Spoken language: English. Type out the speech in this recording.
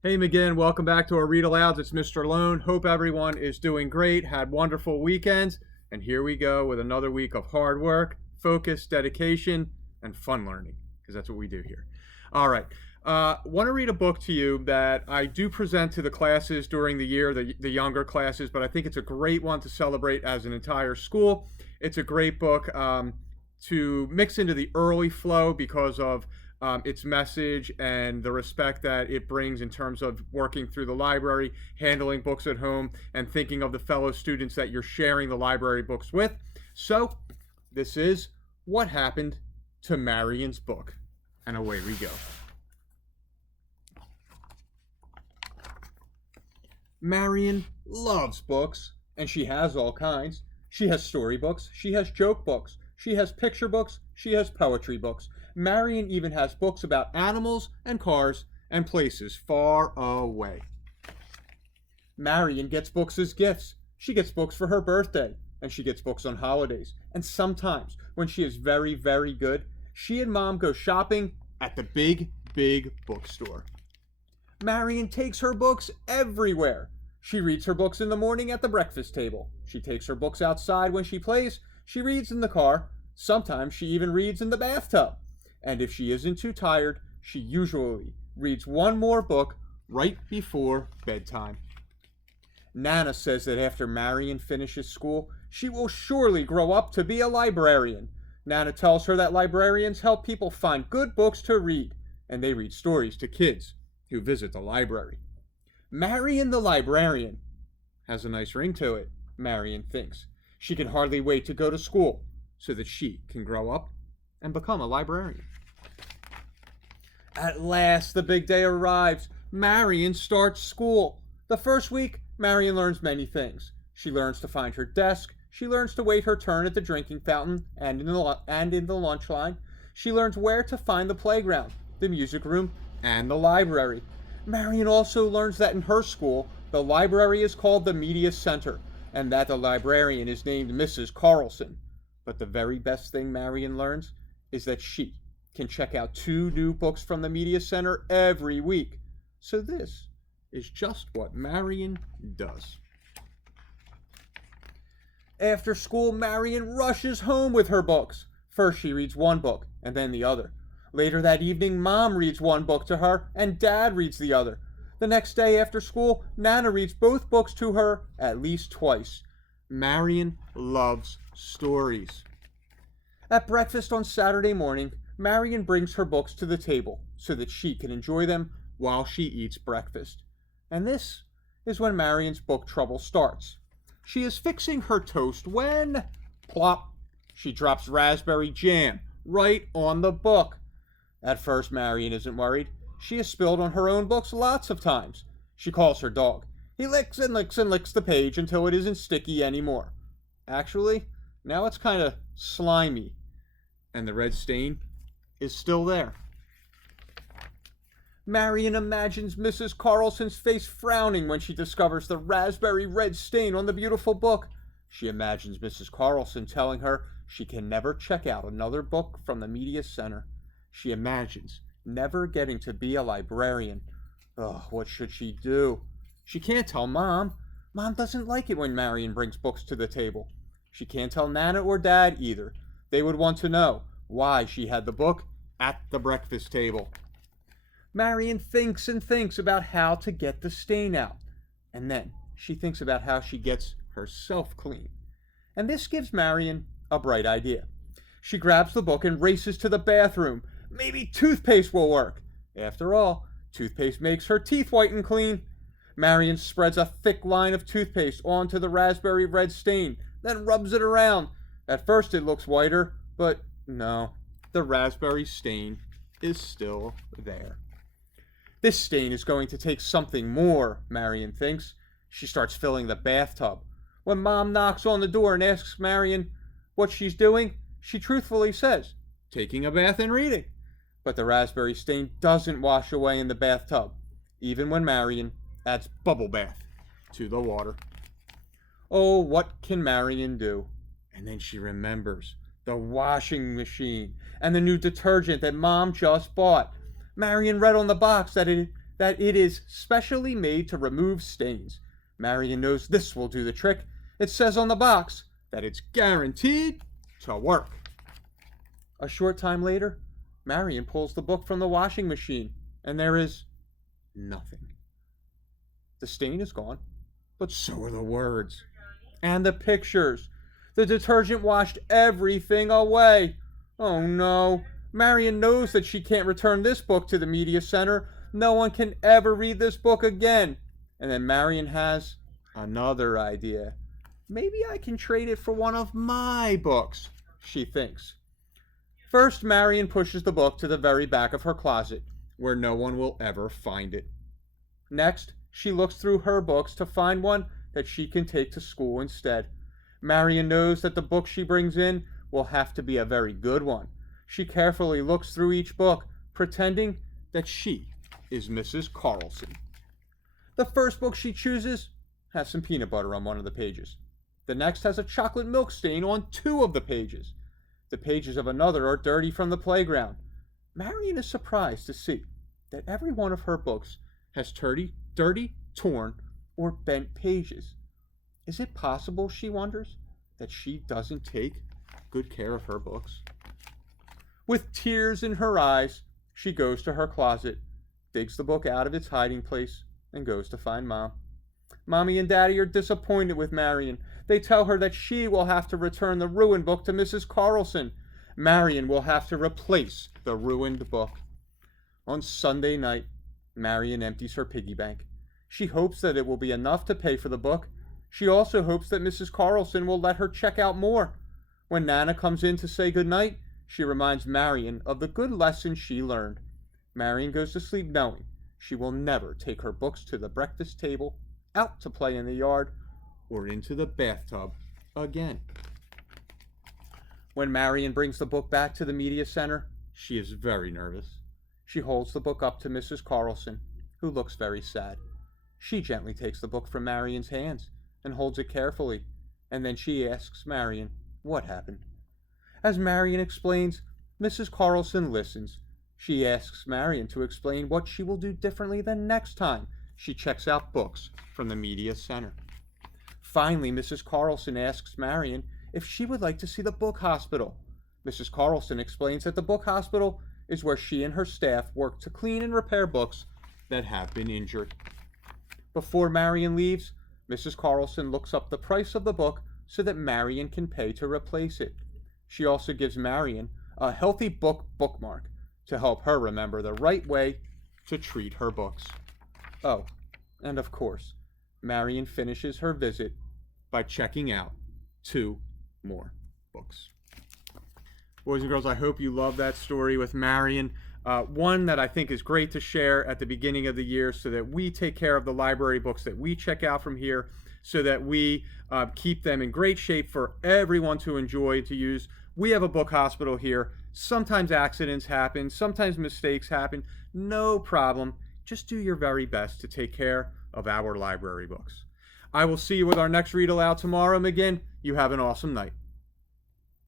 Hey again, welcome back to our Read Alouds. It's Mr. Lohn. Hope everyone is doing great, had wonderful weekends, and here we go with another week of hard work, focus, dedication, and fun learning, because that's what we do here. All right. Want to read a book to you that I do present to the classes during the year, the younger classes, but I think it's a great one to celebrate as an entire school. It's a great book to mix into the early flow because of its message and the respect that it brings in terms of working through the library, handling books at home, and thinking of the fellow students that you're sharing the library books with. So, this is What Happened to Marion's Book. And away we go. Marion loves books, and she has all kinds. She has storybooks, she has joke books, she has picture books, she has poetry books. Marion even has books about animals and cars and places far away. Marion gets books as gifts. She gets books for her birthday, and she gets books on holidays. And sometimes, when she is very, very good, she and Mom go shopping at the big bookstore. Marion takes her books everywhere. She reads her books in the morning at the breakfast table. She takes her books outside when she plays. She reads in the car. Sometimes she even reads in the bathtub. And if she isn't too tired, she usually reads one more book right before bedtime. Nana says that after Marion finishes school, she will surely grow up to be a librarian. Nana tells her that librarians help people find good books to read, and they read stories to kids who visit the library. Marion the librarian has a nice ring to it, Marion thinks. She can hardly wait to go to school so that she can grow up and become a librarian. At last, the big day arrives. Marion starts school. The first week, Marion learns many things. She learns to find her desk. She learns to wait her turn at the drinking fountain and in the lunch line. She learns where to find the playground, the music room, and the library. Marion also learns that in her school, the library is called the Media Center, and that the librarian is named Mrs. Carlson. But the very best thing Marion learns is that she can check out 2 new books from the Media Center every week. So this is just what Marion does. After school, Marion rushes home with her books. First she reads one book, and then the other. Later that evening, Mom reads one book to her, and Dad reads the other. The next day after school, Nana reads both books to her at least twice. Marion loves stories. At breakfast on Saturday morning, Marion brings her books to the table so that she can enjoy them while she eats breakfast. And this is when Marion's book trouble starts. She is fixing her toast when, plop, she drops raspberry jam right on the book. At first, Marion isn't worried. She has spilled on her own books lots of times. She calls her dog. He licks and licks and licks the page until it isn't sticky anymore. Actually, now it's kind of slimy, and the red stain is still there. Marion imagines Mrs. Carlson's face frowning when she discovers the raspberry red stain on the beautiful book. She imagines Mrs. Carlson telling her she can never check out another book from the Media Center. She imagines never getting to be a librarian. Ugh, what should she do? She can't tell Mom. Mom doesn't like it when Marion brings books to the table. She can't tell Nana or Dad either. They would want to know why she had the book at the breakfast table. Marion thinks and thinks about how to get the stain out. And then she thinks about how she gets herself clean. And this gives Marion a bright idea. She grabs the book and races to the bathroom. Maybe toothpaste will work. After all, toothpaste makes her teeth white and clean. Marion spreads a thick line of toothpaste onto the raspberry red stain, then rubs it around. At first it looks whiter, but no, the raspberry stain is still there. This stain is going to take something more, Marion thinks. She starts filling the bathtub. When Mom knocks on the door and asks Marion what she's doing, she truthfully says, taking a bath and reading. But the raspberry stain doesn't wash away in the bathtub, even when Marion adds bubble bath to the water. Oh, what can Marion do? And then she remembers the washing machine and the new detergent that Mom just bought. Marion read on the box that that it is specially made to remove stains. Marion knows this will do the trick. It says on the box that it's guaranteed to work. A short time later, Marion pulls the book from the washing machine, and there is nothing. The stain is gone, but so are the words. And the pictures. The detergent washed everything away. Oh no. Marion knows that she can't return this book to the media center. No one can ever read this book again. And then Marion has another idea. Maybe I can trade it for one of my books, she thinks. First, Marion pushes the book to the very back of her closet, where no one will ever find it. Next, she looks through her books to find one that she can take to school instead. Marion knows that the book she brings in will have to be a very good one. She carefully looks through each book, pretending that she is Mrs. Carlson. The first book she chooses has some peanut butter on one of the pages. The next has a chocolate milk stain on 2 of the pages. The pages of another are dirty from the playground. Marion is surprised to see that every one of her books has dirty, torn, or bent pages. Is it possible, she wonders, that she doesn't take good care of her books? With tears in her eyes, she goes to her closet, digs the book out of its hiding place, and goes to find Mom. Mommy and Daddy are disappointed with Marion. They tell her that she will have to return the ruined book to Mrs. Carlson. Marion will have to replace the ruined book. On Sunday night, Marion empties her piggy bank. She hopes that it will be enough to pay for the book. She also hopes that Mrs. Carlson will let her check out more. When Nana comes in to say goodnight, she reminds Marion of the good lesson she learned. Marion goes to sleep knowing she will never take her books to the breakfast table, out to play in the yard, or into the bathtub again. When Marion brings the book back to the media center, she is very nervous. She holds the book up to Mrs. Carlson, who looks very sad. She gently takes the book from Marion's hands and holds it carefully, and then she asks Marion what happened. As Marion explains, Mrs. Carlson listens. She asks Marion to explain what she will do differently the next time she checks out books from the media center. Finally, Mrs. Carlson asks Marion if she would like to see the book hospital. Mrs. Carlson explains that the book hospital is where she and her staff work to clean and repair books that have been injured. Before Marion leaves, Mrs. Carlson looks up the price of the book so that Marion can pay to replace it. She also gives Marion a healthy book bookmark to help her remember the right way to treat her books. Oh, and of course, Marion finishes her visit by checking out 2 more books. Boys and girls, I hope you love that story with Marion. One that I think is great to share at the beginning of the year so that we take care of the library books that we check out from here, so that we keep them in great shape for everyone to enjoy, to use. We have a book hospital here. Sometimes accidents happen. Sometimes mistakes happen. No problem. Just do your very best to take care of our library books. I will see you with our next read aloud tomorrow. And again, you have an awesome night.